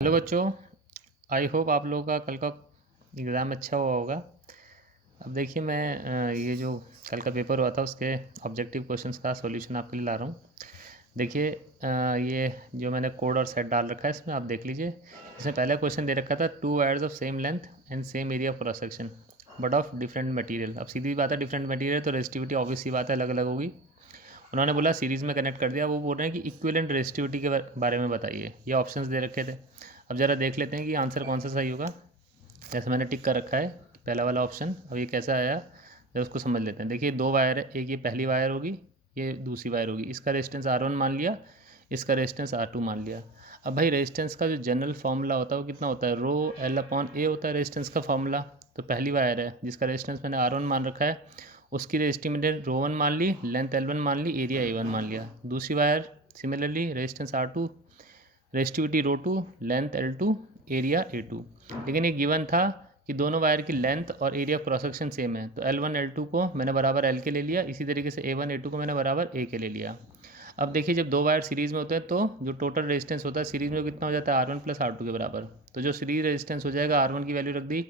Hello बच्चों। I hope आप लोगों का कल का एग्ज़ाम अच्छा हुआ होगा। अब देखिए मैं ये जो कल का पेपर हुआ था उसके ऑब्जेक्टिव क्वेश्चंस का सॉल्यूशन आपके लिए ला रहा हूँ। देखिए ये जो मैंने कोड और सेट डाल रखा है इसमें आप देख लीजिए। इसमें पहला क्वेश्चन दे रखा था 2 wires of same length and same area of cross section but of different material. अब सीधी बात है, डिफरेंट मटेरियल तो रेजिस्टिविटी ऑब्वियस सी बात है अलग अलग होगी। उन्होंने बोला सीरीज़ में कनेक्ट कर दिया, वो बोल रहे हैं कि इक्विवेलेंट रेजिस्टिविटी के बारे में बताइए। ये ऑप्शंस दे रखे थे। अब ज़रा देख लेते हैं कि आंसर कौन सा सही होगा। जैसे मैंने टिक कर रखा है पहला वाला ऑप्शन। अब ये कैसा आया जब उसको समझ लेते हैं। देखिए 2 वायर है, एक ये पहली वायर होगी, ये दूसरी वायर होगी। इसका रेजिस्टेंस R1 मान लिया, इसका रेजिस्टेंस R2 मान लिया। अब भाई रेजिस्टेंस का जो जनरल फार्मूला होता है वो कितना होता है, रो L अपॉन A होता है रेजिस्टेंस का फार्मूला। तो पहली वायर है जिसका रेजिस्टेंस मैंने R1 मान रखा है, उसकी रेजिस्टिविटी रो 1 मान ली, लेंथ L1 मान ली, एरिया A1 मान लिया। दूसरी wire similarly resistance R2, resistivity rho 2, length L2, area A2। लेकिन ये गिवन था कि दोनों वायर की लेंथ और एरिया क्रॉस सेक्शन सेम है, तो L1 L2 को मैंने बराबर L के ले लिया, इसी तरीके से A1 A2 को मैंने बराबर A के ले लिया। अब देखिए जब दो वायर सीरीज़ में होते हैं तो जो टोटल रेजिस्टेंस होता है सीरीज़ में कितना हो जाता है, R1 प्लस R2 के बराबर। तो जो सीरीज रेजिस्टेंस हो जाएगा, R1 की वैल्यू रख दी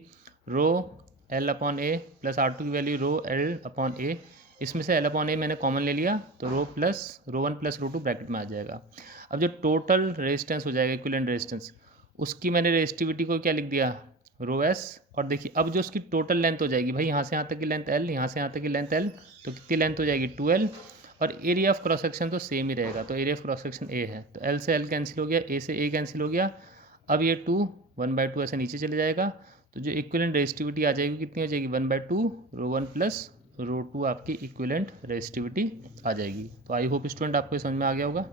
rho L upon A plus R2 की value rho L upon A। इसमें से L अपॉन A मैंने कॉमन ले लिया तो रो रो 1 प्लस रो 2 ब्रैकेट में आ जाएगा। अब जो टोटल रेजिस्टेंस हो जाएगा इक्विवेलेंट रेजिस्टेंस, उसकी मैंने रेजिस्टिविटी को क्या लिख दिया, रो एस। और देखिए अब जो उसकी टोटल लेंथ हो जाएगी भाई, यहाँ से यहाँ तक की लेंथ L, यहाँ से यहाँ तक की लेंथ L, तो कितनी लेंथ हो जाएगी 2L। और एरिया ऑफ क्रॉस सेक्शन तो सेम ही रहेगा, तो area of cross section A है, तो L से L कैंसिल हो गया, A से A कैंसिल हो गया। अब ये 2 1/2 ऐसे नीचे चले जाएगा, तो जो इक्विवेलेंट रेजिस्टिविटी आ जाएगी कितनी हो जाएगी 1/2 रो 1 प्लस रो 2 आपकी इक्विवेलेंट रेजिस्टिविटी आ जाएगी। तो आई होप स्टूडेंट आपको समझ में आ गया होगा।